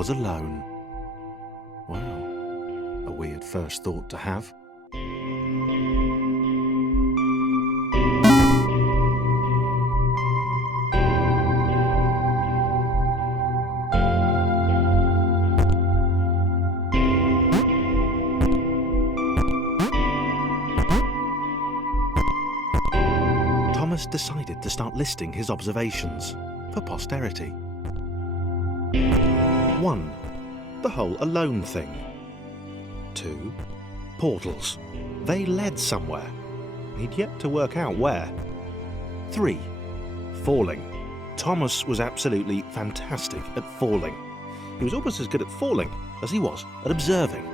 was alone. Wow, a weird first thought to have. Thomas decided to start listing his observations for posterity. 1. The whole alone thing. 2. Portals. They led somewhere. He'd yet to work out where. 3. Falling. Thomas was absolutely fantastic at falling. He was almost as good at falling as he was at observing.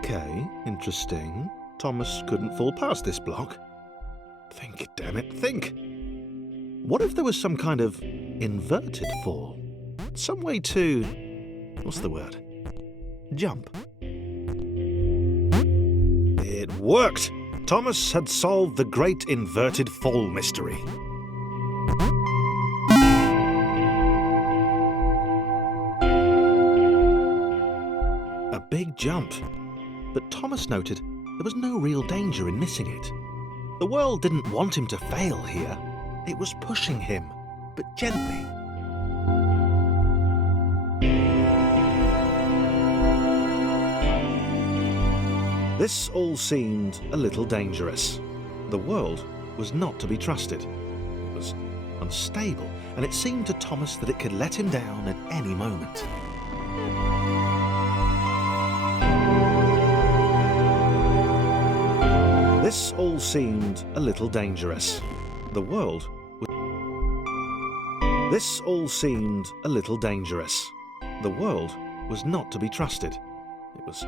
Okay, interesting. Thomas couldn't fall past this block. Think, damn it, think! What if there was some kind of inverted fall? Some way to... what's the word? Jump. It worked! Thomas had solved the great inverted fall mystery. A big jump. But Thomas noted there was no real danger in missing it. The world didn't want him to fail here. It was pushing him, but gently. This all seemed a little dangerous. The world was not to be trusted. It was unstable, and it seemed to Thomas that it could let him down at any moment. This all seemed a little dangerous. The world was... This all seemed a little dangerous. The world was not to be trusted. It was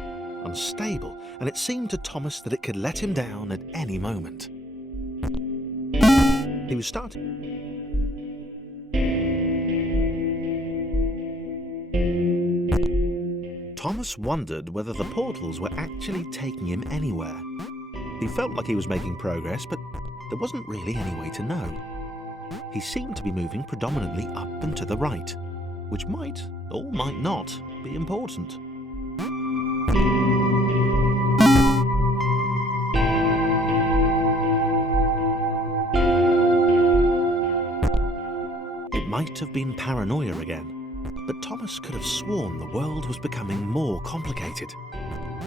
unstable, and it seemed to Thomas that it could let him down at any moment. He was starting. Thomas wondered whether the portals were actually taking him anywhere. He felt like he was making progress, but there wasn't really any way to know. He seemed to be moving predominantly up and to the right, which might, or might not, be important. It might have been paranoia again, but Thomas could have sworn the world was becoming more complicated.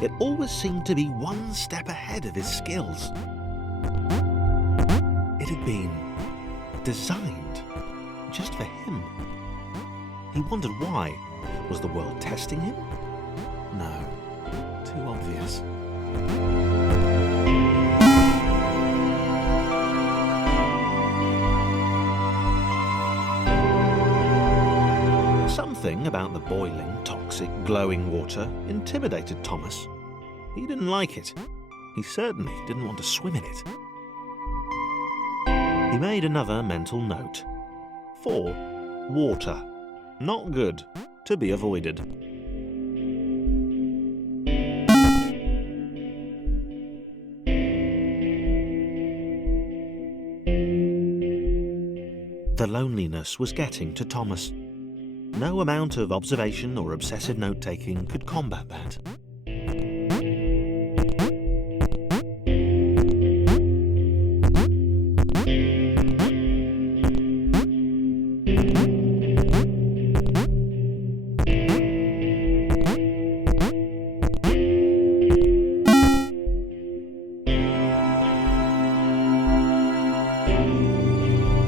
It always seemed to be one step ahead of his skills. It had been designed just for him. He wondered why. Was the world testing him? No, too obvious. Something about the boiling, toxic, glowing water intimidated Thomas. He didn't like it. He certainly didn't want to swim in it. He made another mental note. 4. Water. Not good. To be avoided. The loneliness was getting to Thomas. No amount of observation or obsessive note-taking could combat that.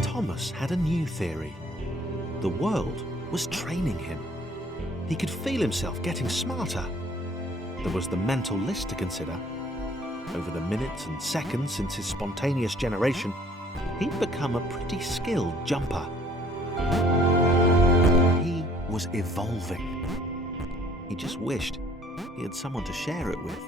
Thomas had a new theory. The world was training him. He could feel himself getting smarter. There was the mental list to consider. Over the minutes and seconds since his spontaneous generation, he'd become a pretty skilled jumper. He was evolving. He just wished he had someone to share it with.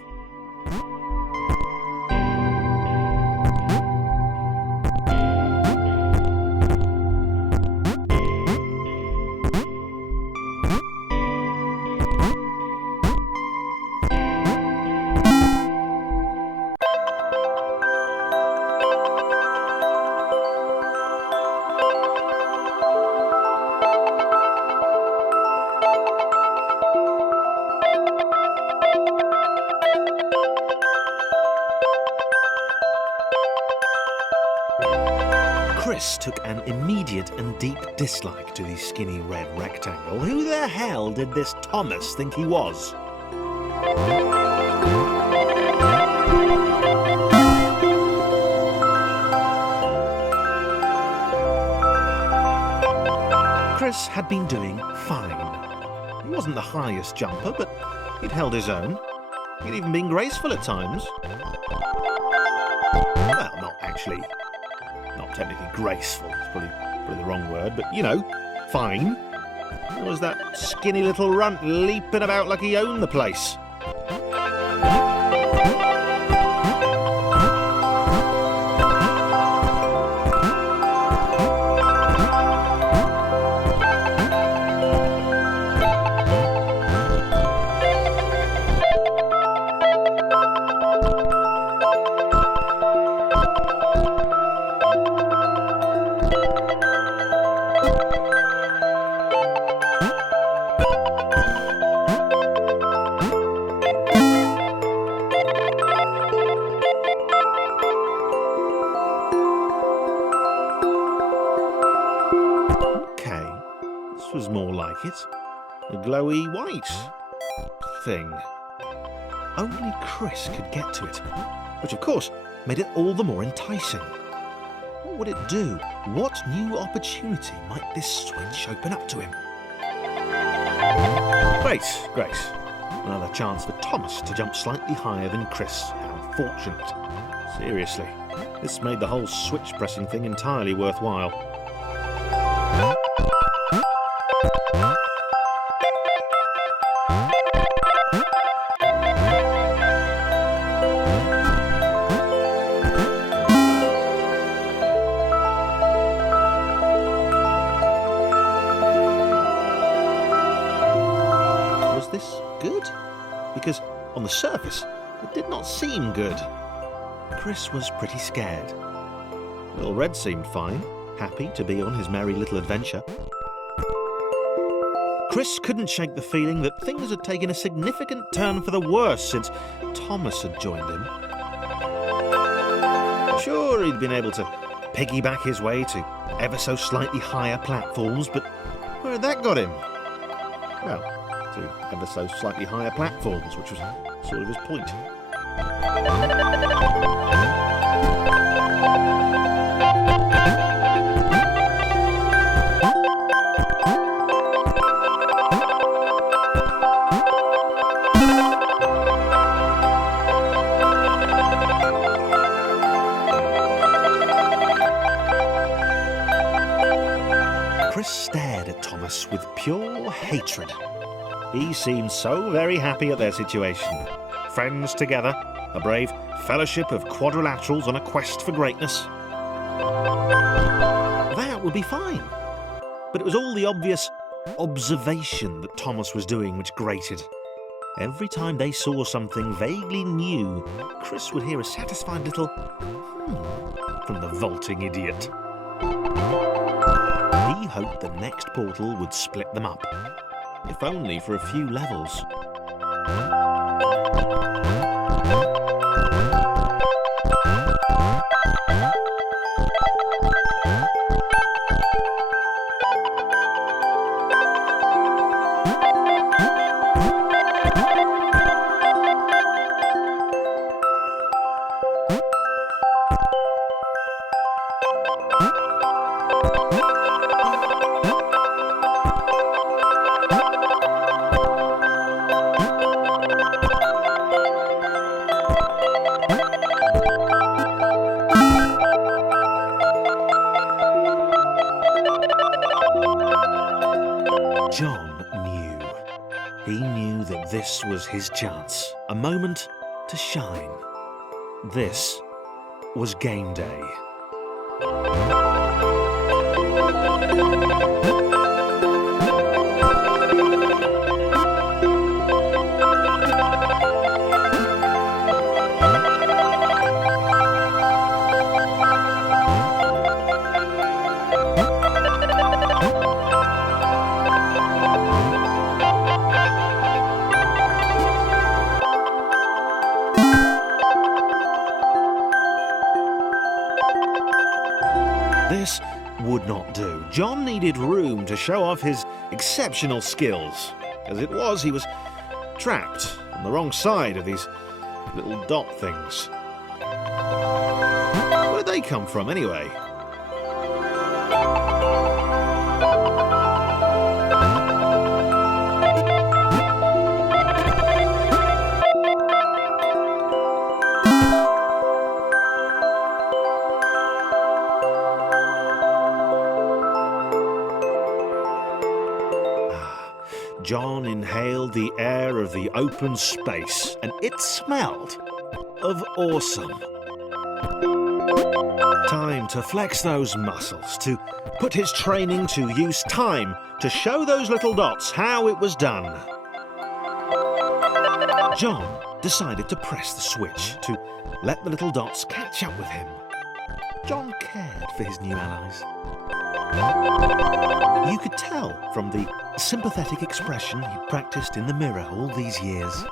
Chris took an immediate and deep dislike to the skinny red rectangle. Who the hell did this Thomas think he was? Chris had been doing fine. He wasn't the highest jumper, but he'd held his own. He'd even been graceful at times. Well, not actually. Not technically graceful, it's probably the wrong word, but you know, fine. There was that skinny little runt leaping about like he owned the place. Was more like it. A glowy white thing. Only Chris could get to it, which of course made it all the more enticing. What would it do? What new opportunity might this switch open up to him? Great. Another chance for Thomas to jump slightly higher than Chris. How fortunate. Seriously, this made the whole switch pressing thing entirely worthwhile. Was this good? Because on the surface, it did not seem good. Chris was pretty scared. Little Red seemed fine, happy to be on his merry little adventure. Chris couldn't shake the feeling that things had taken a significant turn for the worse since Thomas had joined him. Sure, he'd been able to piggyback his way to ever so slightly higher platforms, but where had that got him? Well, to ever so slightly higher platforms, which was sort of his point. Chris stared at Thomas with pure hatred. He seemed so very happy at their situation. Friends together, a brave fellowship of quadrilaterals on a quest for greatness. That would be fine. But it was all the obvious observation that Thomas was doing which grated. Every time they saw something vaguely new, Chris would hear a satisfied little from the vaulting idiot. He hoped the next portal would split them up, if only for a few levels. John knew. He knew that this was his chance, a moment to shine. This was game day. This would not do. John needed room to show off his exceptional skills. As it was, he was trapped on the wrong side of these little dot things. Where did they come from, anyway? John inhaled the air of the open space, and it smelled of awesome. Time to flex those muscles, to put his training to use, time to show those little dots how it was done. John decided to press the switch to let the little dots catch up with him. John cared for his new allies. You could tell from the sympathetic expression he'd practiced in the mirror all these years.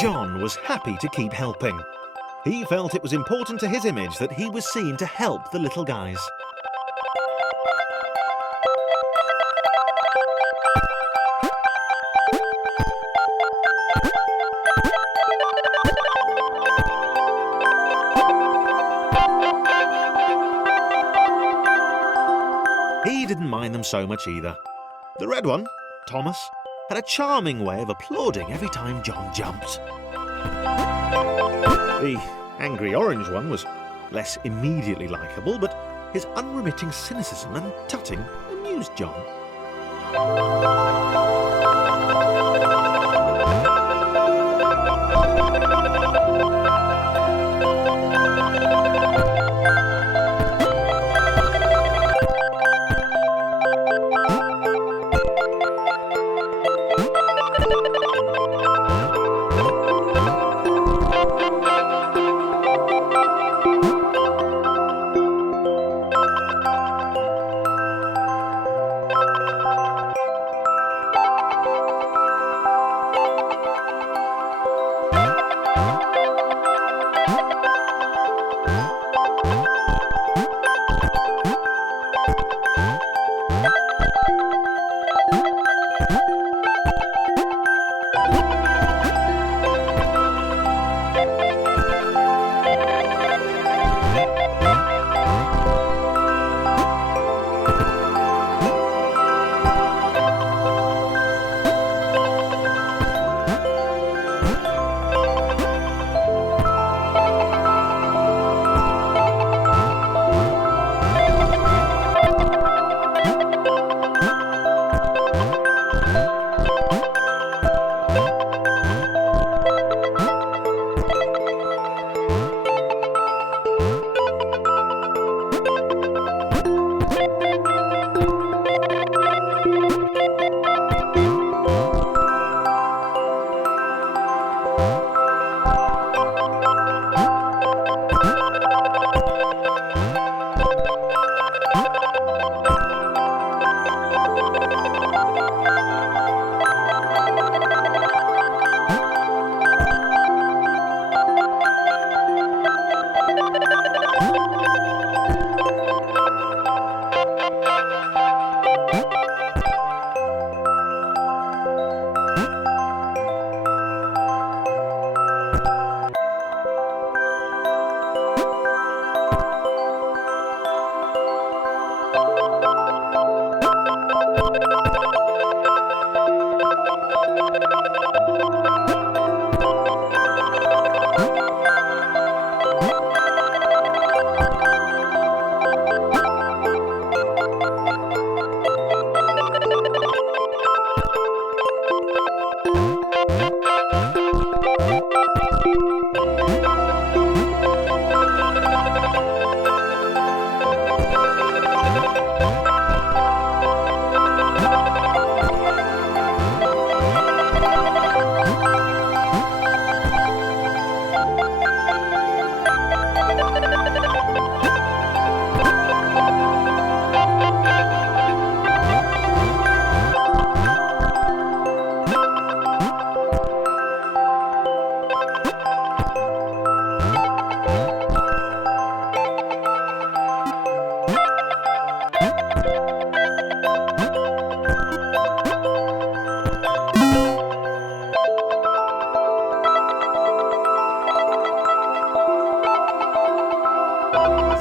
John was happy to keep helping. He felt it was important to his image that he was seen to help the little guys. He didn't mind them so much either. The red one, Thomas, had a charming way of applauding every time John jumped. The angry orange one was less immediately likeable, but his unremitting cynicism and tutting amused John.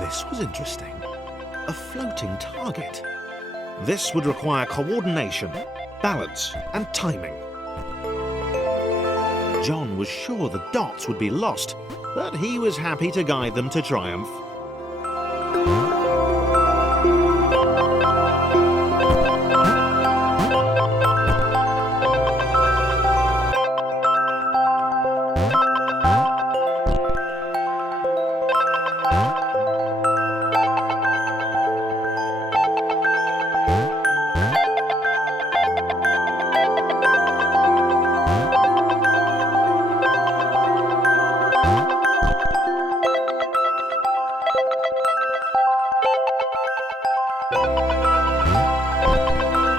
this was interesting. A floating target. This would require coordination, balance, and timing. John was sure the dots would be lost, but he was happy to guide them to triumph.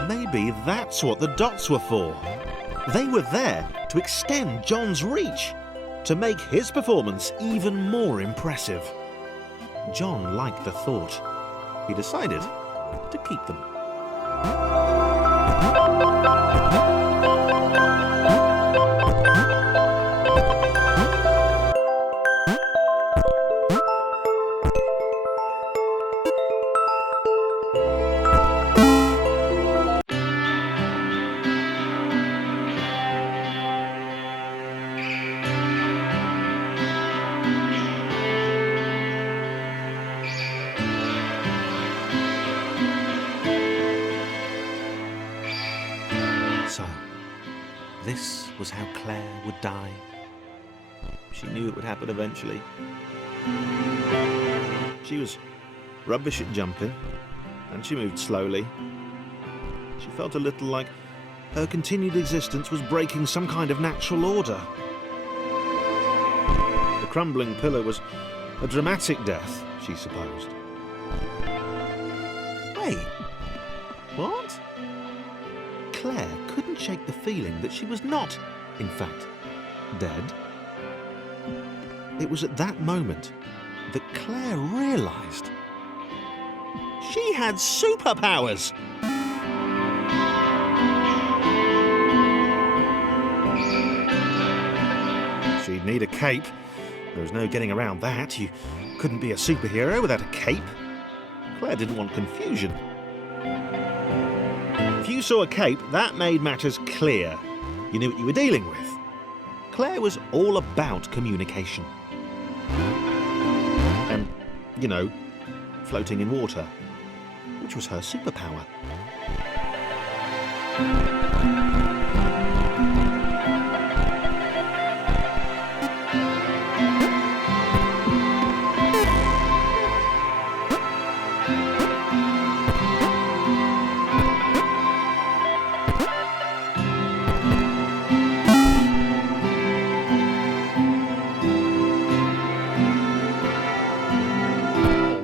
Maybe that's what the dots were for. They were there to extend John's reach, to make his performance even more impressive. John liked the thought. He decided to keep them. So, this was how Claire would die. She knew it would happen eventually. She was rubbish at jumping, and she moved slowly. She felt a little like her continued existence was breaking some kind of natural order. The crumbling pillar was a dramatic death, she supposed. Wait, what? Claire couldn't shake the feeling that she was not, in fact, dead. It was at that moment that Claire realised she had superpowers. She'd need a cape. There was no getting around that. You couldn't be a superhero without a cape. Claire didn't want confusion. If you saw a cape, that made matters clear. You knew what you were dealing with. Claire was all about communication. And, you know, floating in water, which was her superpower.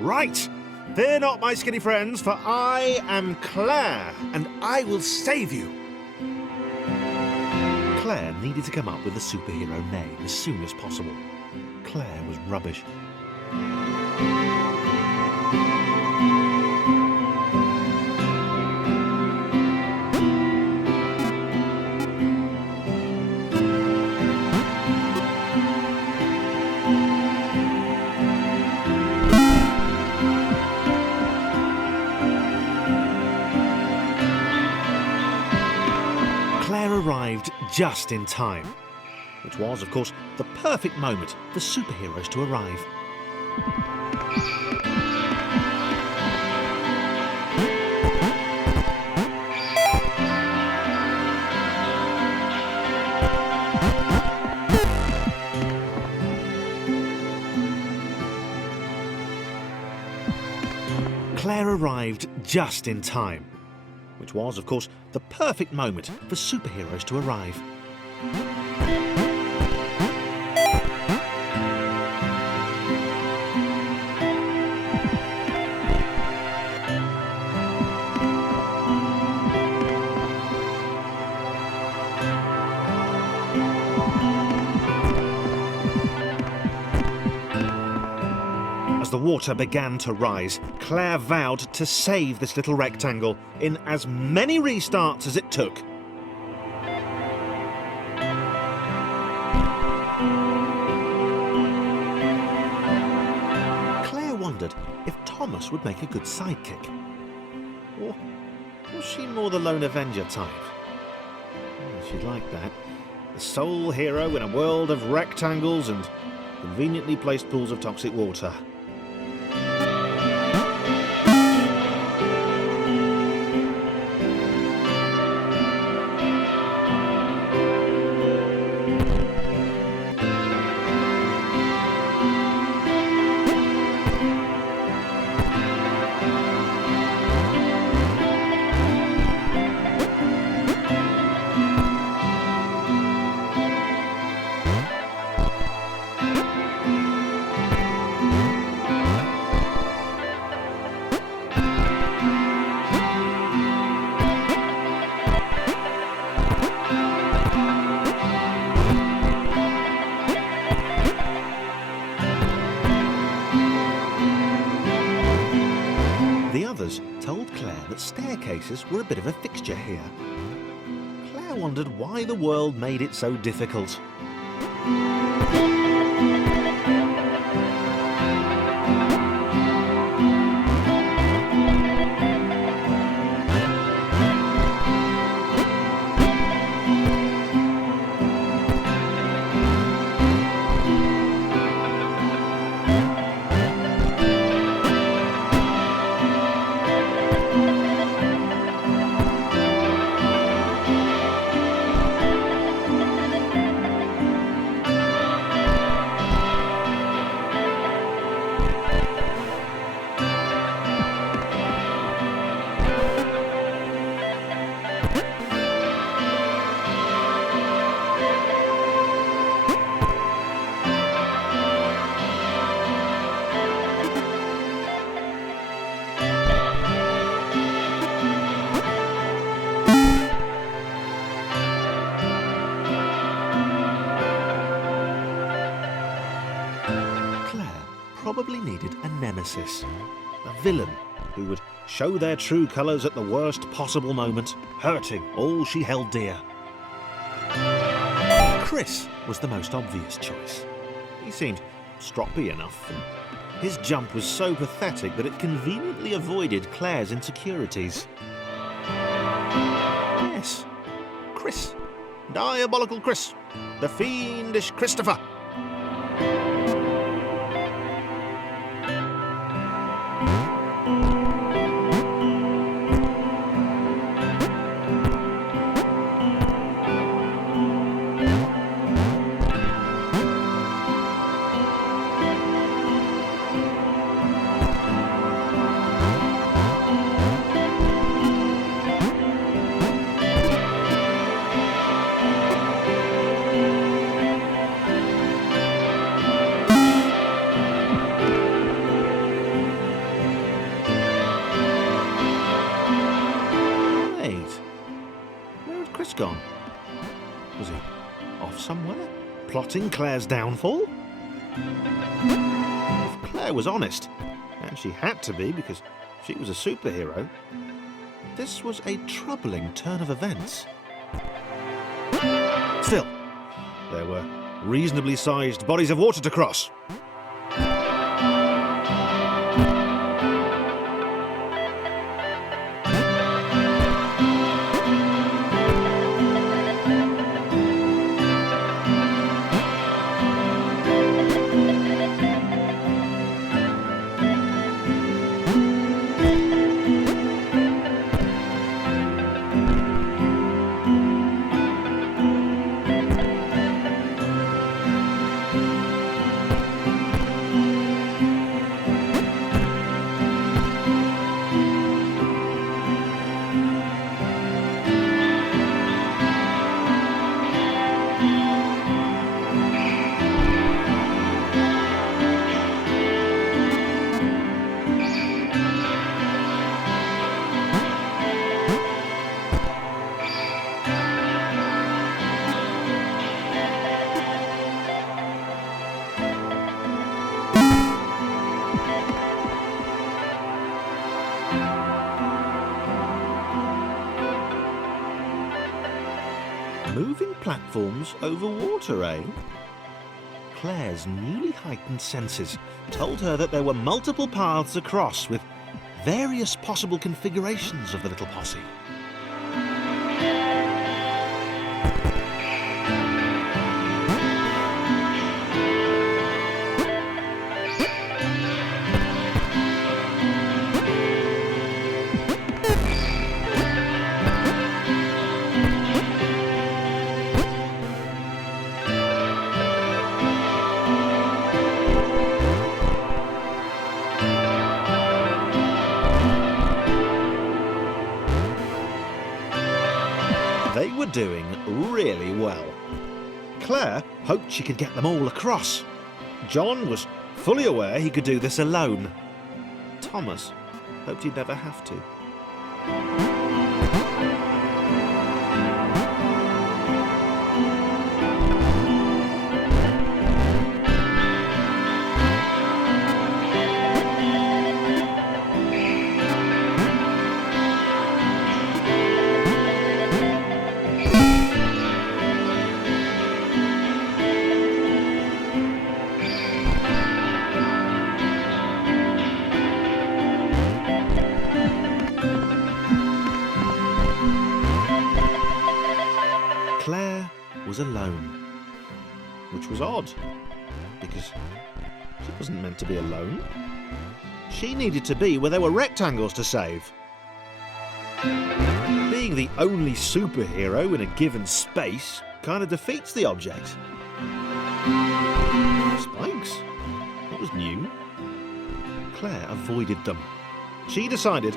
Right, fear not, my skinny friends, for I am Claire, and I will save you. Claire needed to come up with a superhero name as soon as possible. Claire was rubbish. Claire arrived just in time, which was, of course, the perfect moment for superheroes to arrive. Claire arrived just in time, which was, of course, the perfect moment for superheroes to arrive. As the water began to rise, Claire vowed to save this little rectangle in as many restarts as it took. Claire wondered Thomas would make a good sidekick. Or was she more the lone Avenger type? She'd like that. The sole hero in a world of rectangles and conveniently placed pools of toxic water. The others told Claire that staircases were a bit of a fixture here. Claire wondered why the world made it so difficult. Probably needed a nemesis, a villain who would show their true colours at the worst possible moment, hurting all she held dear. Chris was the most obvious choice. He seemed stroppy enough, and his jump was so pathetic that it conveniently avoided Claire's insecurities. Yes, Chris. Diabolical Chris. The fiendish Christopher. Gone? Was he off somewhere, plotting Claire's downfall? If Claire was honest, and she had to be because she was a superhero, this was a troubling turn of events. Still, there were reasonably sized bodies of water to cross. Moving platforms over water, eh? Claire's newly heightened senses told her that there were multiple paths across with various possible configurations of the little posse. They were doing really well. Claire hoped she could get them all across. John was fully aware he could do this alone. Thomas hoped he'd never have to. Claire was alone, which was odd, because she wasn't meant to be alone. She needed to be where there were rectangles to save. Being the only superhero in a given space kind of defeats the object. Spikes? That was new. Claire avoided them. She decided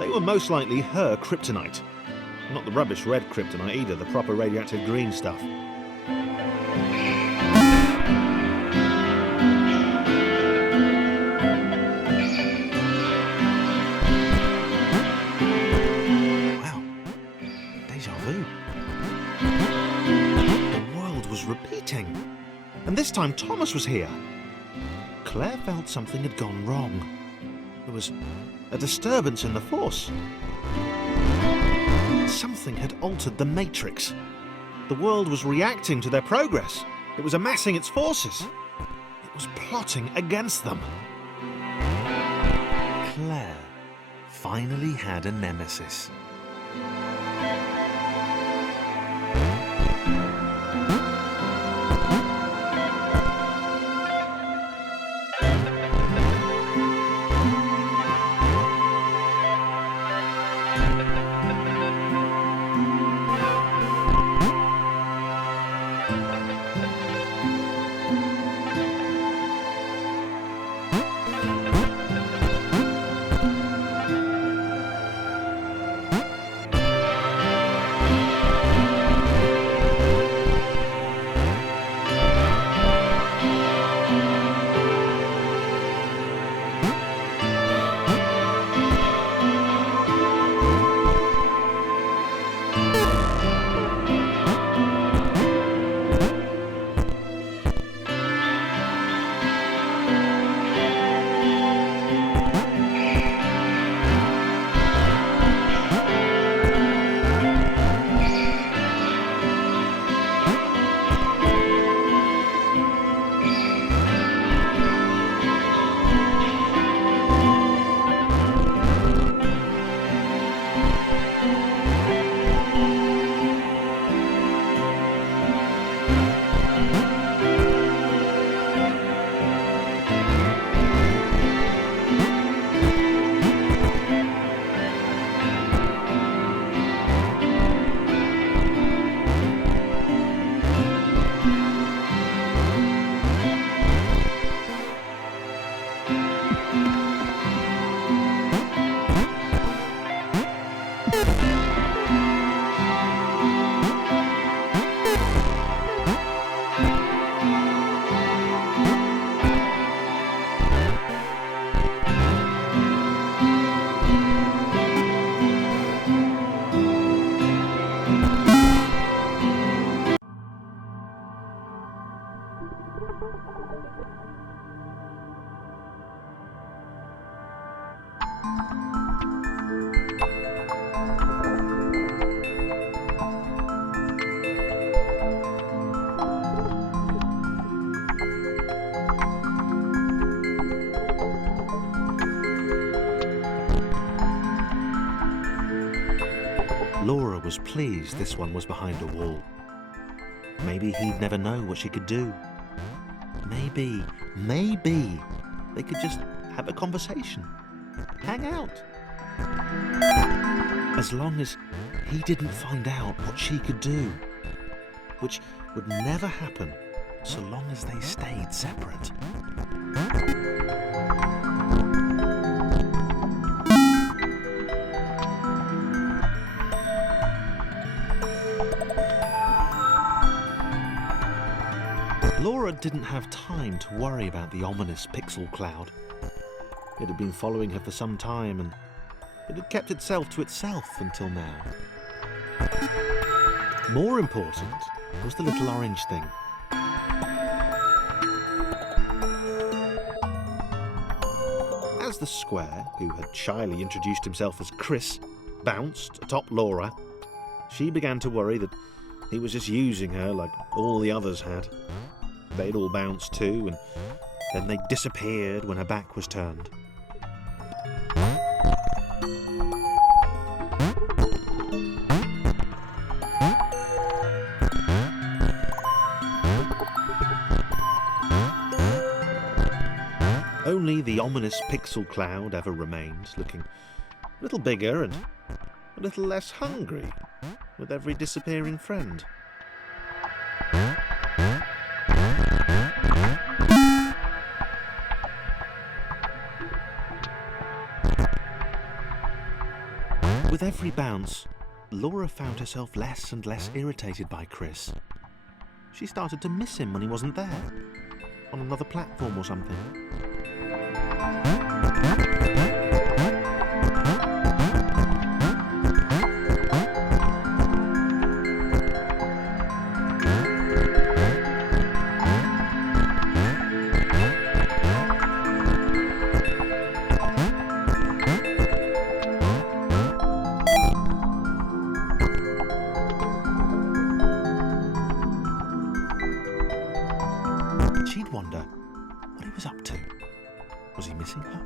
they were most likely her kryptonite. Not the rubbish red kryptonite either, the proper radioactive green stuff. Wow. Deja vu. The world was repeating. And this time Thomas was here. Claire felt something had gone wrong. There was a disturbance in the force. Something had altered the Matrix. The world was reacting to their progress. It was amassing its forces. It was plotting against them. Claire finally had a nemesis. was pleased this one was behind a wall. Maybe he'd never know what she could do. Maybe they could just have a conversation, hang out. As long as he didn't find out what she could do, which would never happen so long as they stayed separate. Laura didn't have time to worry about the ominous pixel cloud. It had been following her for some time, and it had kept itself to itself until now. More important was the little orange thing. As the square, who had shyly introduced himself as Chris, bounced atop Laura, she began to worry that he was just using her like all the others had. They'd all bounced too, and then they disappeared when her back was turned. Only the ominous pixel cloud ever remained, looking a little bigger and a little less hungry with every disappearing friend. With every bounce, Laura found herself less and less irritated by Chris. She started to miss him when he wasn't there, on another platform or something. She'd wonder what he was up to. Was he missing her?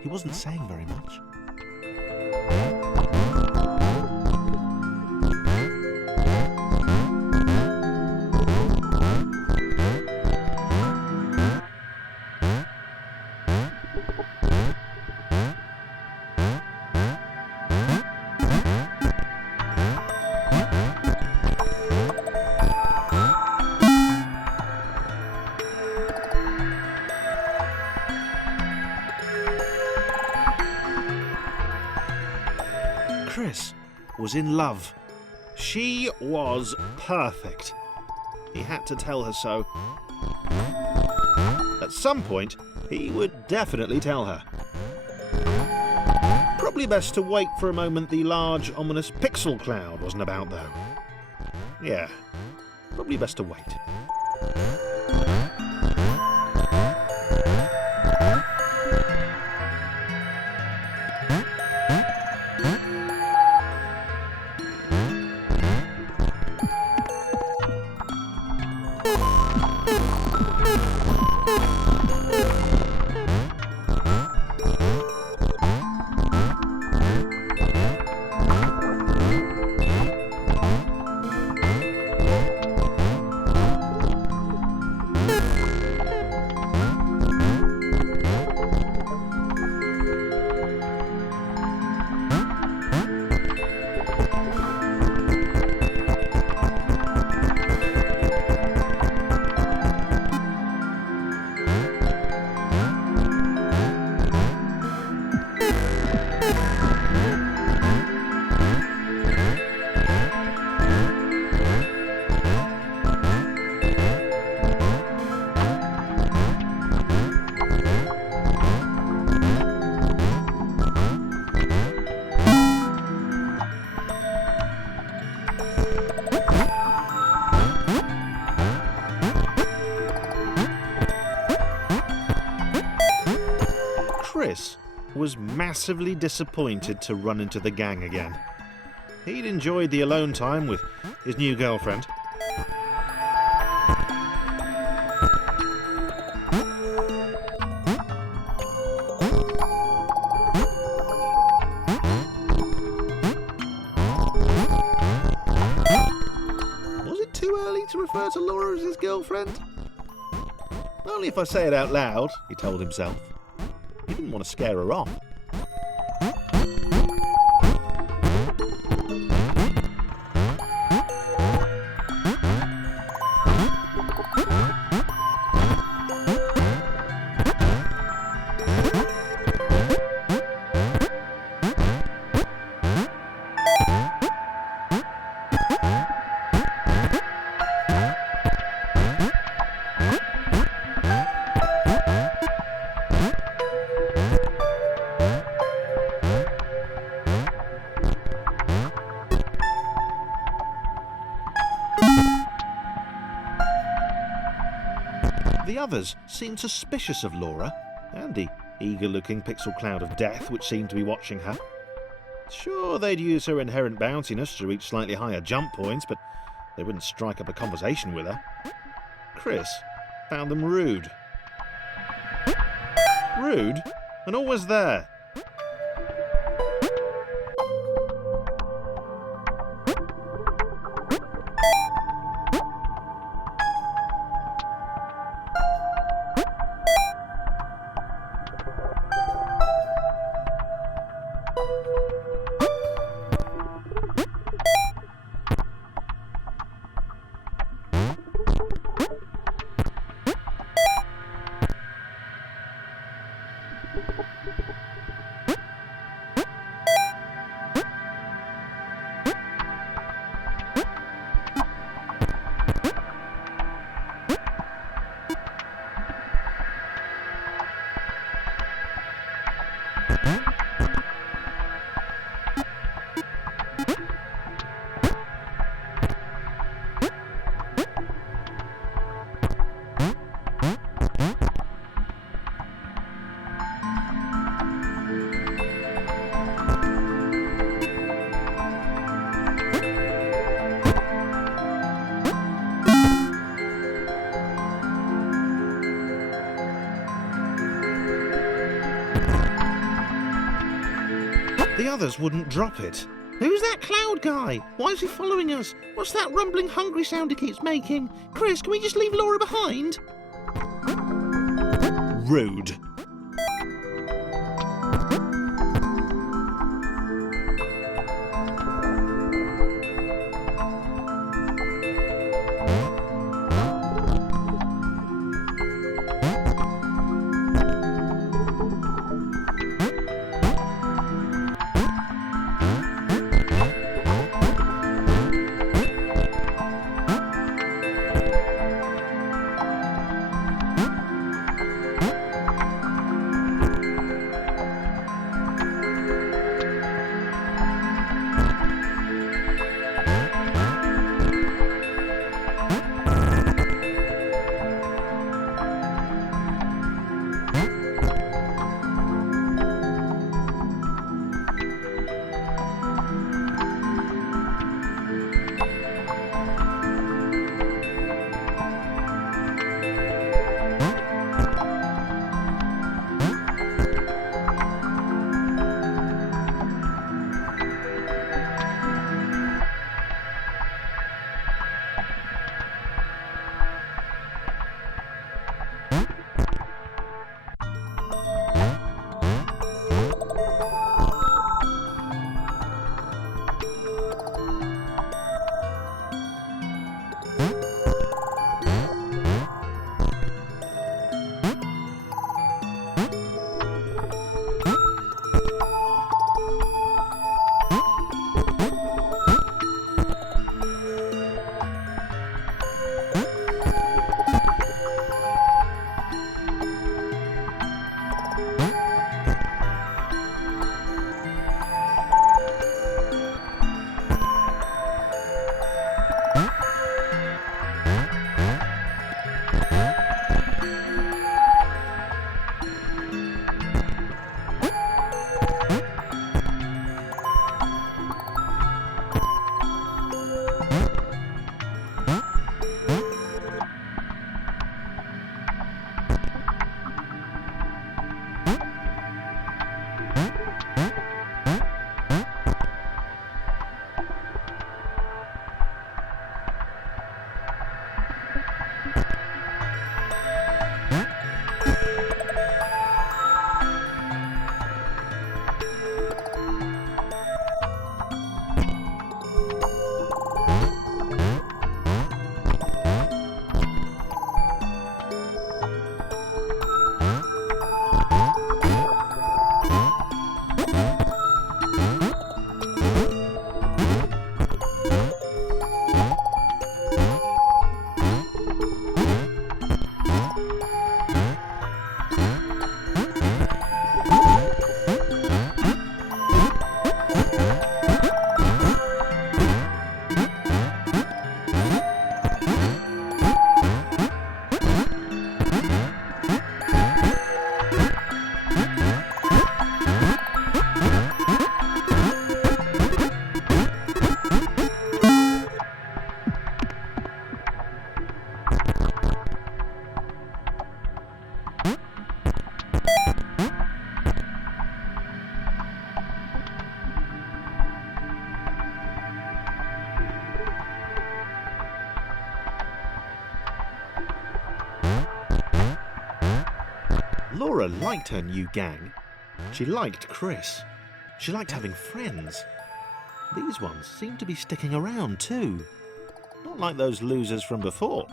He wasn't saying very much. Chris was in love. She was perfect. He had to tell her so. At some point, he would definitely tell her. Probably best to wait for a moment the large, ominous pixel cloud wasn't about, though. Yeah, probably best to wait. Chris was massively disappointed to run into the gang again. He'd enjoyed the alone time with his new girlfriend. refer to Laura as his girlfriend? Only if I say it out loud, he told himself. He didn't want to scare her off. The others seemed suspicious of Laura and the eager-looking pixel cloud of death which seemed to be watching her. Sure, they'd use her inherent bounciness to reach slightly higher jump points, but they wouldn't strike up a conversation with her. Chris found them rude. Rude? And always there. The others wouldn't drop it. Who's that cloud guy? Why is he following us? What's that rumbling hungry sound he keeps making? Chris, can we just leave Laura behind? Rude. Laura liked her new gang. She liked Chris. She liked having friends. These ones seemed to be sticking around too. Not like those losers from before.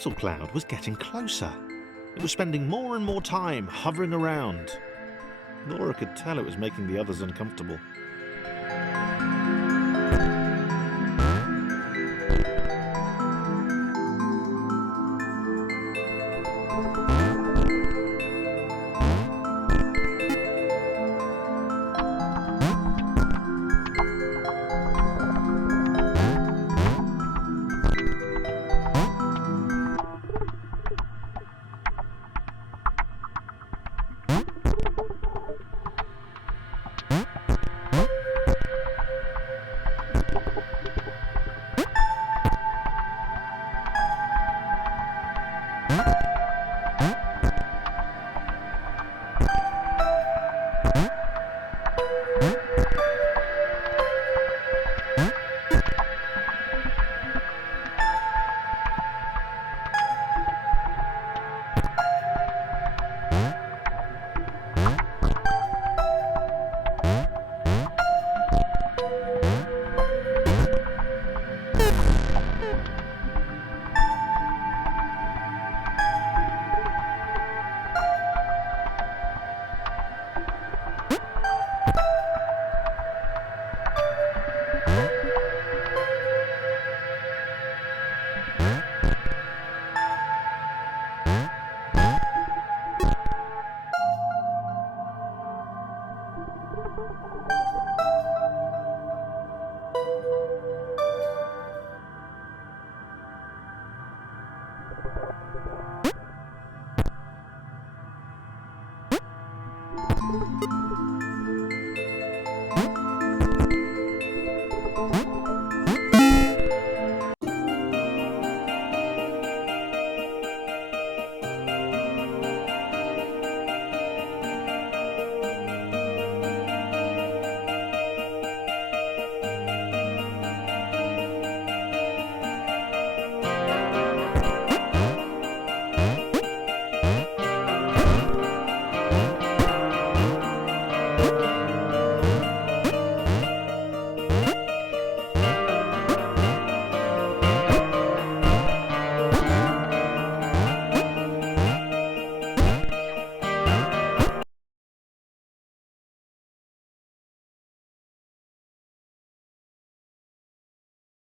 Pixel Cloud was getting closer. It was spending more and more time hovering around. Laura could tell it was making the others uncomfortable.